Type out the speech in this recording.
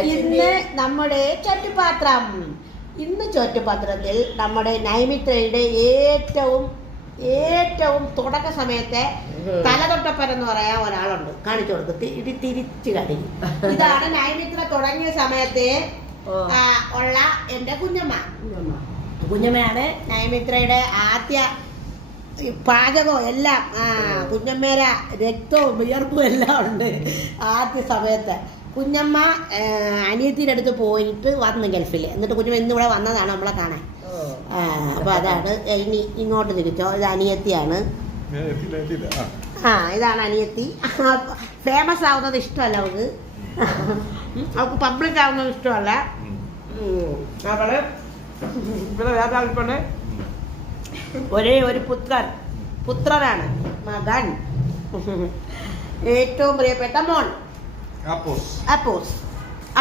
ഇന്ന് നമ്മുടെ ചുറ്റുപാത്രം. ഇന്ന് ചുറ്റുപാത്രത്തിൽ നമ്മുടെ നൈമിത്രയുടെ ഏറ്റവും തുടക്ക സമയത്തെ തലതൊട്ടപ്പരെന്ന് പറയാൻ ഒരാളുണ്ട്. കാണിച്ചു കൊടുത്ത് ഇത് തിരിച്ചു കഴിഞ്ഞു. ഇതാണ് നൈമിത്ര തുടങ്ങിയ സമയത്ത് ഉള്ള എന്റെ കുഞ്ഞമ്മയാണ് നൈമിത്രയുടെ ആദ്യ പാചകവും എല്ലാം. കുഞ്ഞമ്മേര രക്തവും വിയർപ്പും എല്ലാം ഉണ്ട് ആദ്യ സമയത്ത്. കുഞ്ഞമ്മ അനിയത്തിൻ്റെ അടുത്ത് പോയിട്ട് വന്നു ഗൾഫിൽ. എന്നിട്ട് കുഞ്ഞമ്മ ഇന്നിവിടെ വന്നതാണ് നമ്മളെ കാണാൻ. അപ്പോൾ അതാണ് ഇനി ഇങ്ങോട്ട് തിരിച്ചോ. ഇത് അനിയത്തിയാണ്. ഇതാണ് അനിയത്തി. ഫേമസ് ആവുന്നത് ഇഷ്ടമല്ല അവൾക്ക്. അവൾക്ക് പബ്ലിക് ആവുന്നത് ഇഷ്ടമല്ല. അവള് ഇവിടെ വേദാളിപ്പണ്ട് ഒരേ ഒരു പുത്രനാണ് മകൻ. ഏറ്റവും പ്രിയപ്പെട്ട മോൻ അപ്പോസ്.